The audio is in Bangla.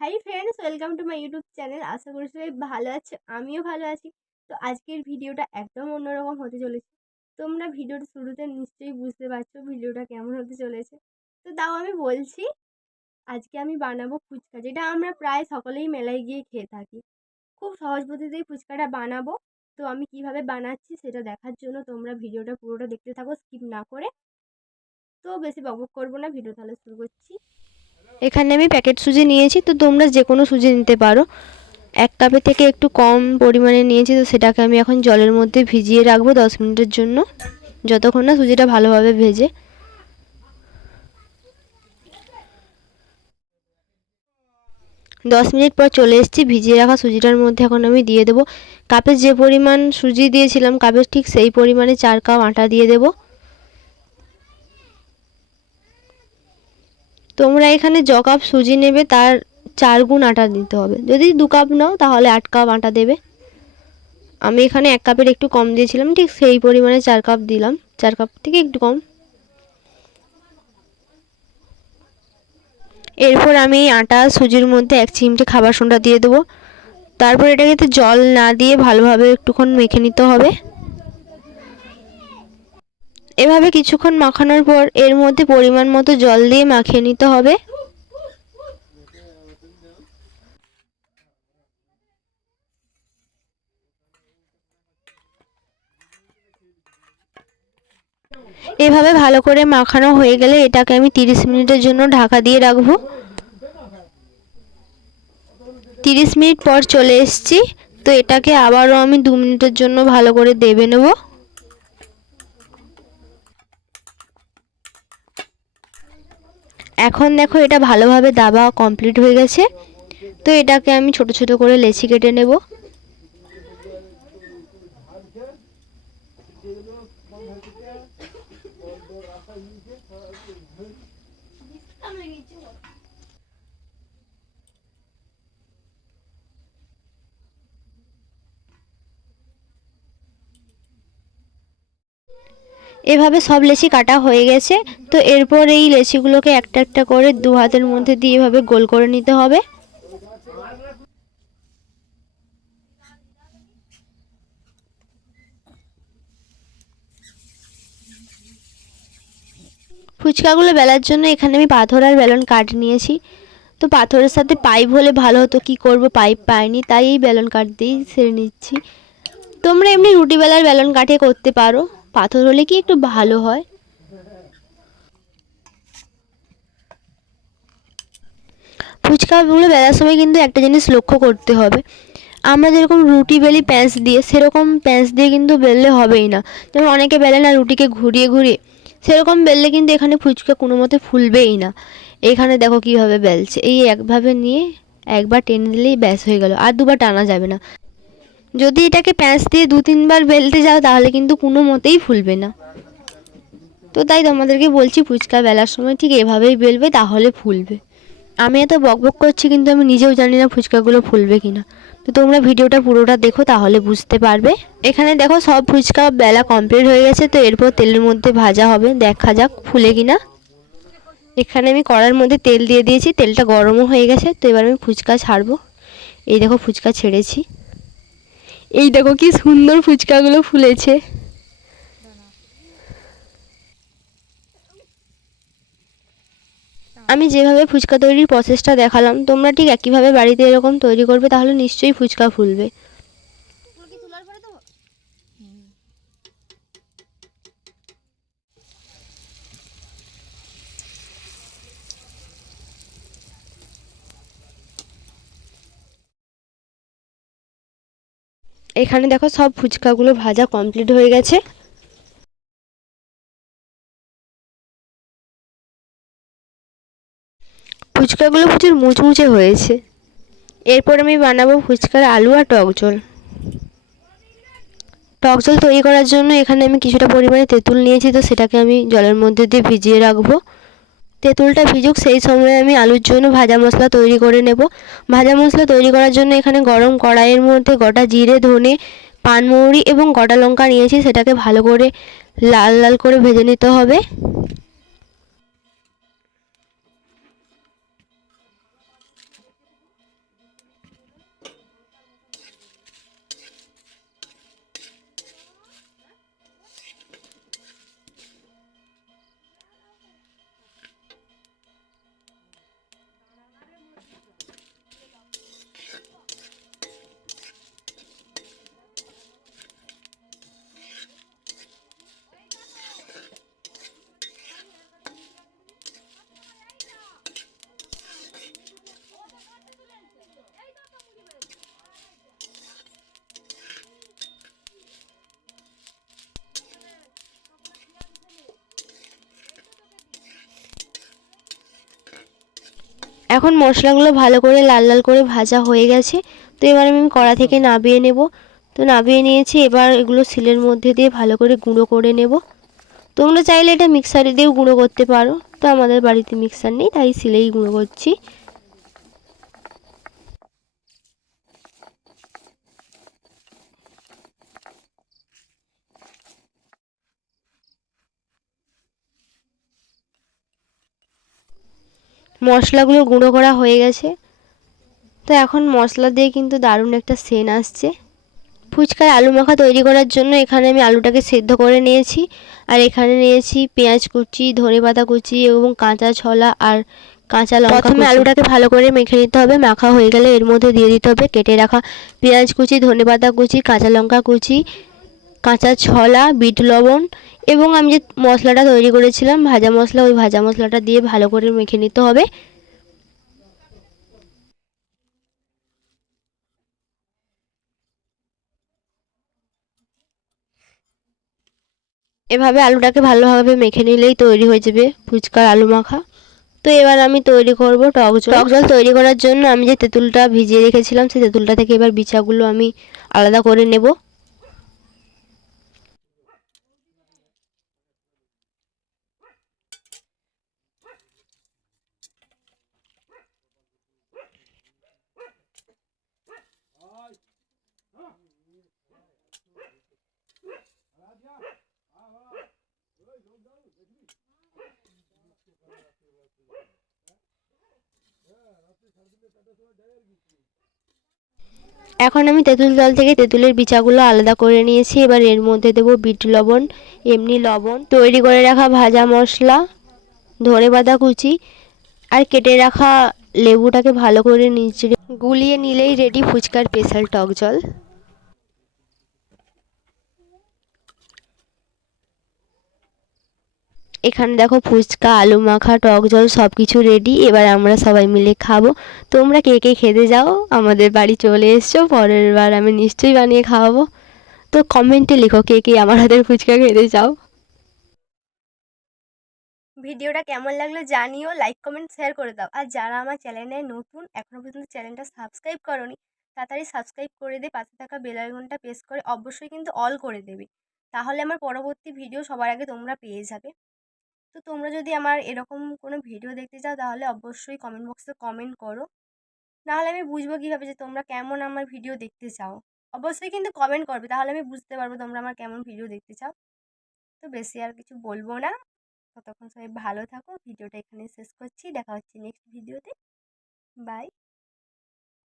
Hi friends welcome to my YouTube channel আশা করি সবাই ভালো আছে, আমিও ভালো আছি। তো আজকের ভিডিওটা একদম অন্যরকম হতে চলেছে। তোমরা ভিডিওর শুরুতে নিশ্চয়ই বুঝতে পারছ ভিডিওটা কেমন হতে চলেছে। তো তাও আমি বলছি, আজকে আমি বানাবো ফুচকা, যেটা আমরা প্রায় সকলেই মেলায় গিয়ে খেয়ে থাকি। খুব সহজ পদ্ধতিতেই ফুচকাটা বানাবো। তো আমি কীভাবে বানাচ্ছি সেটা দেখার জন্য তোমরা ভিডিওটা পুরোটা দেখতে থাকো, স্কিপ না করে। তো বেশি বকবক করব না, ভিডিও তাহলে শুরু করছি। এখানে আমি প্যাকেট সুজি নিয়েছি, তো তোমরা যে কোনো সুজি নিতে পারো। এক কাপের থেকে একটু কম পরিমাণে নিয়েছি, তো সেটাকে আমি এখন জলের মধ্যে ভিজিয়ে রাখব দশ মিনিটের জন্য, যতক্ষণ না সুজিটা ভালোভাবে ভেজে। দশ মিনিট পর চলে এসেছি, ভিজিয়ে রাখা সুজিটার মধ্যে এখন আমি দিয়ে দেবো। কাপের যে পরিমাণ সুজি দিয়েছিলাম, কাপের ঠিক সেই পরিমাণে চার কাপ আটা দিয়ে দেবো। তোমরা এখানে য কাপ সুজি নেবে, তার চার গুণ আটা দিতে হবে। যদি দু কাপ নাও, তাহলে আট কাপ আটা দেবে। আমি এখানে এক কাপের একটু কম দিয়েছিলাম, ঠিক সেই পরিমাণে চার কাপ দিলাম। চার কাপ থেকে একটু কম। এরপর আমি আটা, সুজির মধ্যে এক চিমটে খাবার সোডা দিয়ে দেবো। তারপর এটাকে জল না দিয়ে ভালোভাবে একটুক্ষণ মেখে নিতে হবে। এভাবে কিছুক্ষণ মাখানোর পর এর মধ্যে পরিমাণ মতো জল দিয়ে মাখিয়ে নিতে হবে। এভাবে ভালো করে মাখানো হয়ে গেলে এটাকে আমি তিরিশ মিনিটের জন্য ঢাকা দিয়ে রাখব। তিরিশ মিনিট পর চলে এসছি, তো এটাকে আবারও আমি দু মিনিটের জন্য ভালো করে দেবে নেব। এখন দেখো এটা ভালোভাবে দাবা কমপ্লিট হয়ে গেছে। তো এটাকে আমি ছোট ছোট করে লেচি কেটে নেব। এভাবে সব লেচি কাটা হয়ে গেছে। তো এরপর এই লেচিগুলোকে একটা একটা করে দু হাতের মধ্যে দিয়ে এভাবে গোল করে নিতে হবে। ফুচকাগুলো বেলার জন্য এখানে আমি পাথর আর বেলন কাঠ নিয়েছি। তো পাথরের সাথে পাইপ হলে ভালো হতো, কি করব পাইপ পাইনি, তাই এই বেলন কাঠ দিয়েই সেরে নিচ্ছি। তোমরা এমনি রুটি বেলার বেলন কাঠে করতে পারো। পাথর হলে কি একটু ভালো হয়? ফুচকাগুলো বেলার সময় কিন্তু একটা জিনিস লক্ষ্য করতে হবে। আমরা যেরকম রুটি, বেলি, প্যাঁচ দিয়ে, সেরকম প্যাঁচ দিয়ে কিন্তু বেললে হবেই না। যেমন অনেকে বেলে না রুটিকে ঘুরিয়ে ঘুরিয়ে, সেরকম বেললে কিন্তু এখানে ফুচকা কোনো মতে ফুলবেই না। এখানে দেখো কীভাবে বেলছে। এই একভাবে নিয়ে একবার টেনে দিলেই ব্যাস হয়ে গেল। আর দুবার টানা যাবে না। যদি এটাকে প্যাঁচ দিয়ে দু তিনবার বেলতে যাও, তাহলে কিন্তু কোনো মতেই ফুলবে না। তো তাই তোমাদেরকে বলছি, ফুচকা বেলার সময় ঠিক এভাবেই বেলবে, তাহলে ফুলবে। আমি এত বকবক করছি, কিন্তু আমি নিজেও জানি না ফুচকাগুলো ফুলবে কিনা। তো তোমরা ভিডিওটা পুরোটা দেখো, তাহলে বুঝতে পারবে। এখানে দেখো সব ফুচকা বেলা কমপ্লিট হয়ে গেছে, তো এরপর তেলের মধ্যে ভাজা হবে। দেখা যাক ফুলে কিনা। এখানে আমি কড়ার মধ্যে তেল দিয়ে দিয়েছি, তেলটা গরমও হয়ে গেছে, তো এবার আমি ফুচকা ছাড়বো। এই দেখো ফুচকা ছেড়েছি। এই দেখো কি সুন্দর ফুচকাগুলো ফুলেছে। আমি যেভাবে ফুচকা তৈরির প্রসেসটা দেখালাম, তোমরা ঠিক একইভাবে বাড়িতে এরকম তৈরি করবে, তাহলে নিশ্চয়ই ফুচকা ফুলবে। এখানে দেখো সব ফুচকাগুলো ভাজা কমপ্লিট হয়ে গেছে। ফুচকাগুলো প্রচুর মুচমুচে হয়েছে। এরপর আমি বানাবো ফুচকার আলু আর টক ঝোল। টক ঝোল তৈরি করার জন্য এখানে আমি কিছুটা পরিমাণে তেঁতুল নিয়েছি, তো সেটাকে আমি জলের মধ্যে দিয়ে ভিজিয়ে রাখব। তেঁতুলটা ভিজুক, সেই সময় আমি আলুর জন্য ভাজা মশলা তৈরি করে নেব। ভাজা মশলা তৈরি করার জন্য এখানে গরম কড়াইয়ের মধ্যে গোটা জিরে, ধনে পানমৌরি এবং গোটা লঙ্কা নিয়েছি। সেটাকে ভালো করে লাল লাল করে ভেজে নিতে হবে। এখন মশলাগুলো ভালো করে লাল লাল করে ভাজা হয়ে গেছে, তো এবার আমি কড়া থেকে নাবিয়ে নেব। তো নাবিয়ে নিয়েছি, এবার এগুলো সিলের মধ্যে দিয়ে ভালো করে গুঁড়ো করে নেব। তোমরা চাইলে এটা মিক্সারে দিয়েও গুঁড়ো করতে পারো, তো আমাদের বাড়িতে মিক্সার নেই, তাই সিলেই গুঁড়ো করছি। মশলাগুলো গুঁড়ো করা হয়ে গেছে। তো এখন মশলা দিয়ে কিন্তু দারুণ একটা সেন আসছে। ফুচকার আলু মাখা তৈরি করার জন্য এখানে আমি আলুটাকে সেদ্ধ করে নিয়েছি। আর এখানে নিয়েছি পেঁয়াজ কুচি ধনে পাতা কুচি এবং কাঁচা ছলা আর কাঁচা লঙ্কা প্রথমে আলুটাকে ভালো করে মেখে নিতে হবে। মাখা হয়ে গেলে এর মধ্যে দিয়ে দিতে হবে কেটে রাখা পেঁয়াজ কুচি ধনে পাতা কুচি, কাঁচা লঙ্কা কুচি, কাঁচা ছলা, বিট লবণ এবং আমি যে মশলাটা তৈরি করেছিলাম, ভাজা মশলা, ওই ভাজা মশলাটা দিয়ে ভালো করে মেখে নিতে হবে। এভাবে আলুটাকে ভালোভাবে মেখে নিলেই তৈরি হয়ে যাবে ফুচকার আলু মাখা। তো এবার আমি তৈরি করব টক জল। টক জল তৈরি করার জন্য আমি যে তেঁতুলটা ভিজিয়ে রেখেছিলাম, সেই তেঁতুলটা থেকে এবার বিছাগুলো আমি আলাদা করে নেব। এখন আমি তেঁতুল জল থেকে তেঁতুলের বিচাগুলো আলাদা করে নিয়েছি। এবার এর মধ্যে দেবো বিট লবণ, এমনি লবণ। তৈরি করে রাখা ভাজা মশলা, ধনে পাতা কুচি, আর কেটে রাখা লেবুটাকে ভালো করে নিচে গুলিয়ে নিলেই রেডি ফুচকার স্পেশাল টক জল। এখানে দেখো ফুচকা, আলু মাখা, টক জল সব কিছু রেডি এবার আমরা সবাই মিলে খাব। তোমরা কে কে খেতে যাও, আমাদের বাড়ি চলে এসছো, পরের বার আমি নিশ্চয়ই বানিয়ে খাওয়াবো। তো কমেন্টে লেখো কে কে আমার হাতের ফুচকা খেতে চাও। ভিডিওটা কেমন লাগল জানিও লাইক কমেন্ট শেয়ার করে দাও। আর যারা আমার চ্যানেলে নতুন এখনও পর্যন্ত চ্যানেলটা সাবস্ক্রাইব করনি, তাড়াতাড়ি সাবস্ক্রাইব করে দিয়ে পাশে থাকা বেল আইকনটা প্রেস করে অবশ্যই কিন্তু অল করে দেবে। তাহলে আমার পরবর্তী ভিডিও সবার আগে তোমরা পেয়ে যাবে। তো তোমরা যদি আমার এরকম কোনো ভিডিও দেখতে চাও, তাহলে অবশ্যই কমেন্ট বক্সে কমেন্ট করো। নাহলে আমি বুঝব কীভাবে যে তোমরা কেমন আমার ভিডিও দেখতে চাও। অবশ্যই কিন্তু কমেন্ট করবে, তাহলে আমি বুঝতে পারব তোমরা আমার কেমন ভিডিও দেখতে চাও। তো বেশি আর কিছু বলব না। ততক্ষণ সবাই ভালো থাকো। ভিডিওটা এখানে শেষ করছি। দেখা হচ্ছে নেক্সট ভিডিওতে বাই